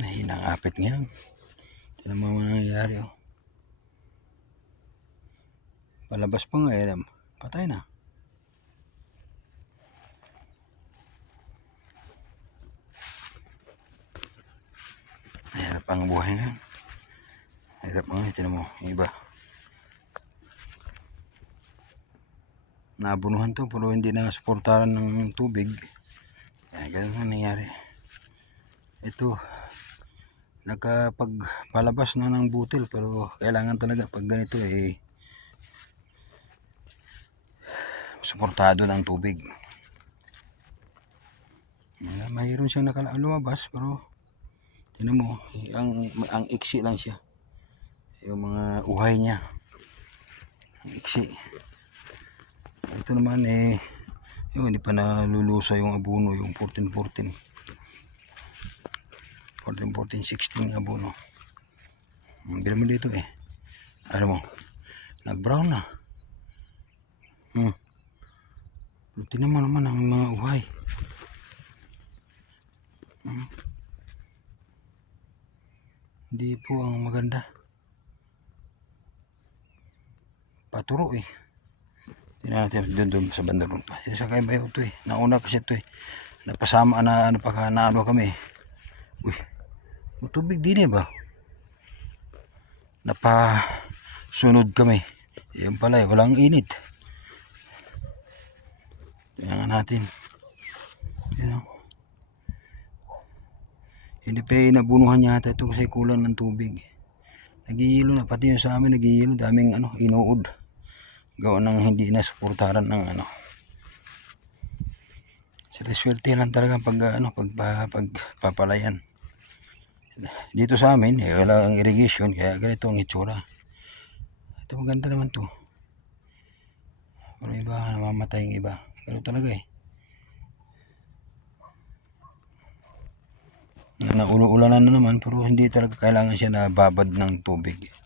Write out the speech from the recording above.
Nahina ang apit ngayon. Tinan mo ang nangyayari oh. Palabas pa nga eh. Patay na. Mahirap ang buhay ngayon. Mahirap nga. Tinan mo. Iba. Nabunuhan to pero hindi na suportaran ng tubig. Kaya ganun ang nangyari. Ito, nakapagpalabas na ng butil pero kailangan talaga pag ganito eh suportado ng tubig. Mayroon siyang nakala lumabas pero tinan mo, ang, ang iksi lang siya. Yung mga uhay niya. Ang iksi. Ito naman eh, yun, hindi pa nalulusa yung abuno, yung 14-14. 14-14-16 yung abuno. Ang bilang mo dito eh. Ano mo, nag-brown na. Hmm. Tingnan mo naman ang mga uhay. Hmm. Hindi po ang maganda. Paturo eh. Tingnan natin doon doon sa bandaron pa. Sa kay bayo to eh. Nauna kasi to eh. Napasama na ano pa ka na ano kami. Uy. Matubig din eh ba? Napa sunod kami. Yan pala eh. Walang init. Tingnan natin. Yan o. Hindi pa eh, nabunuhan yata ito kasi kulang ng tubig. Nagihilo na. Pati yung sa amin nagihilo. Daming ano, inuod gawa ng hindi na suportaran ng ano sila swerte lang talaga pag ano pag, pag papalayan dito sa amin eh, wala ang irrigation kaya ganito ang itsura. Ito maganda naman to. Pero iba namamatay yung iba. Ganito talaga eh. Na naulo-ulanan na naman pero hindi talaga kailangan siya na babad ng tubig